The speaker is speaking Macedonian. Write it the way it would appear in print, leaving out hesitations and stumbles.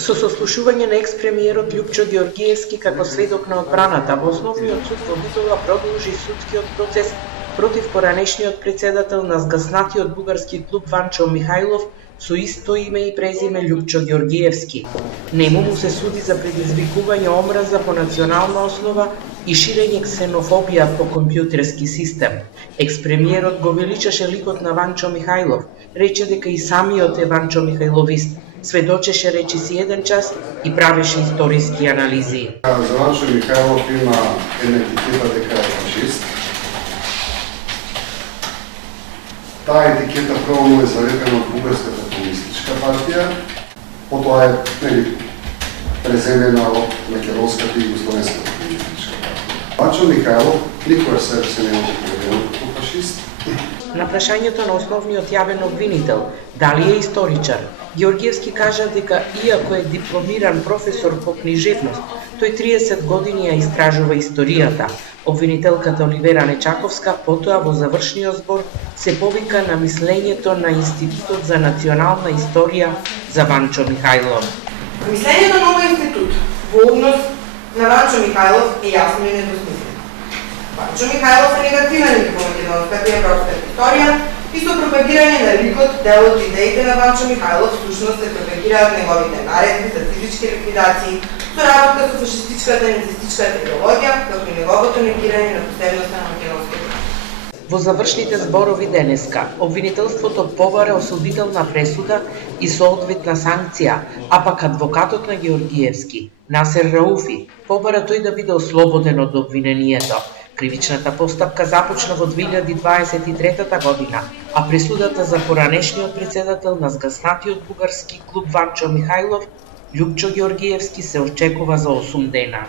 Со сослушување на екс-премиерот Љупчо Ѓоргиевски како сведок на одбраната, во Основниот суд во Битола продолжи судскиот процес против поранешниот председател на згаснатиот бугарски клуб Ванчо Михајлов со исто име и презиме Љупчо Ѓоргиевски. Нему му се суди за предизвикување омраза по национална основа и ширење ксенофобија по компјутерски систем. Екс-премиерот го величаше ликот на Ванчо Михајлов, рече дека и самиот е Ванчо Михајловист, сведочеше речиси еден час и правеше историски анализи. За Ванчо Михајлов има една етикета дека е фашист. Таа етикета прво му е залепена од Бугарската комунистичка партија, потоа е преземена од Македонската и Југословенската комунистичка партија. Ванчо Михајлов никогаш се не може поведен како фашист. На прашањето на основниот јавен обвинител, дали е историчар, Ѓоргиевски кажа дека иако е дипломиран професор по книжевност, тој 30 години ја истражува историјата. Обвинителката Оливера Нечаковска потоа во завршниот збор се повика на мислењето на Институтот за национална историја за Ванчо Михајлов. Мислењето на овој институт во однос на Ванчо Михајлов е јасно и недвосмислено. Ванчо Михајлов е негативен лик во македонската и европската историја и со пропагирање на ликот, дел од идеите на Ванчо Михајлов всушност се пропагираат неговите наредби за физички ликвидации, со работа со фашистичката и нацистичката идеологија, како и неговото негирање на посебноста на македонските. Во завршните зборови денеска, обвинителството побара осудителна пресуда и соодветна санкција, а пак адвокатот на Ѓоргиевски, Насер Рауфи, побара тој да биде ослободен од обвинението. Кривичната постапка започна во 2023 година, а пресудата за поранешниот председател на згаснатиот бугарски клуб Ванчо Михајлов, Љупчо Ѓоргиевски, се очекува за 8 дена.